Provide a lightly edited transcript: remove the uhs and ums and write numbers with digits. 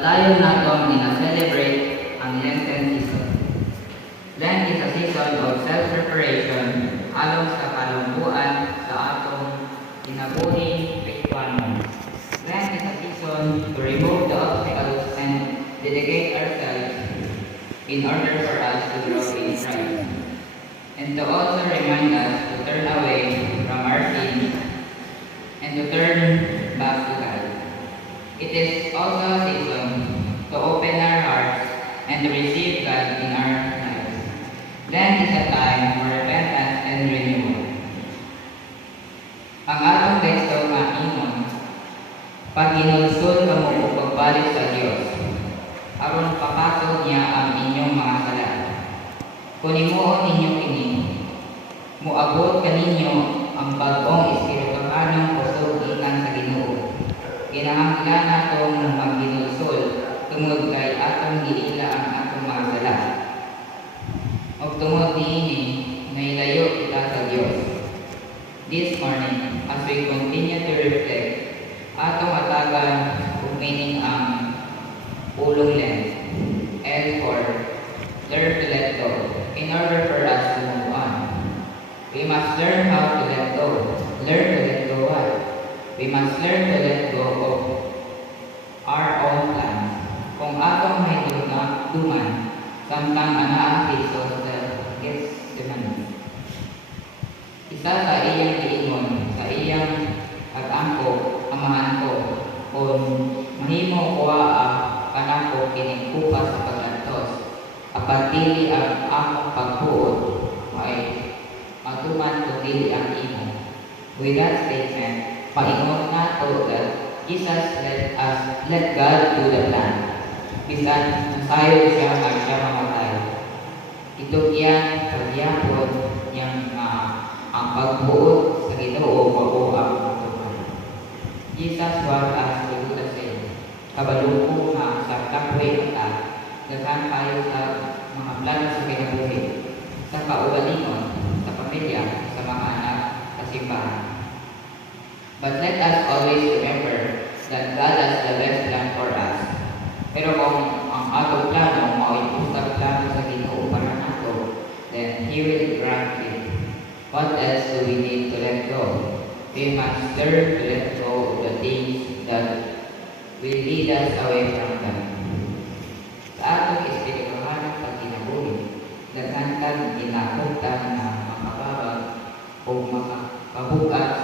Padayon naton gina-celebrate ang Lenten season. Lent is a season of self-preparation along sa kalungkuan sa atong kinabuhi Kristiyano. Lent is a season to remove the obstacles and dedicate ourselves in order for us to grow in Christ, and to also remind us to turn away from our sins and to turn back to God. It is also a season to open our hearts and to receive God in our lives. Lent is a time for repentance and renewal. Ang atong teksto nga ingon, paghinulsol kamo o pagbalik sa Dios, aron papasod niya ang inyong mga sala. Kung himuon ninyo kini, muabot kaninyo ang bag-ong espiritualong kusog gikan sa Ginoo. Kinahanglan natong maghinulsol tungod kay atong giila ang atong mga sala. Og tungod niini, nailayo kita sa Dios. This morning, as we continue to reflect, atong atagan ug meaning ang pulong Lent. L for learn to let go. In order for us to move on, we must learn how to let go. Learn to let go what? We must learn to let go of our own plans. Kung atong may duman, samtang anaa Jesus gets Gethsemane. Isa sa iyang giingon, sa iyang pag-angko, amahan ko, kung mahimo kuha kanako kining kupa sa pag-antos, apatili ang akong pagbuot, ay matuman ko dili ang imo. With that statement, paingon nato that Jesus let God do the plan. Bisan masayo siya mamatay. Ito yan pagyapon niyang ang pagbuot sa Ginoo o ang pagbuot. Jesus want us to do the same. Kabalukong sa kapwe kita, daghan tayo sa mga plano sa kinabuhi, sa kaugalingon, sa pamilya, sa mga anak, sa simbahan. But let us always remember that God has the best plan for us. Pero kung ang atong plano mauipusag plano sa Ginoo para nato, then He will grant it. What else do we need to let go? We must learn to let go of the things that will lead us away from God. Sa atong espirituhalang pagkinabuhi, daghan kang ginapuntan na makababag o makabugat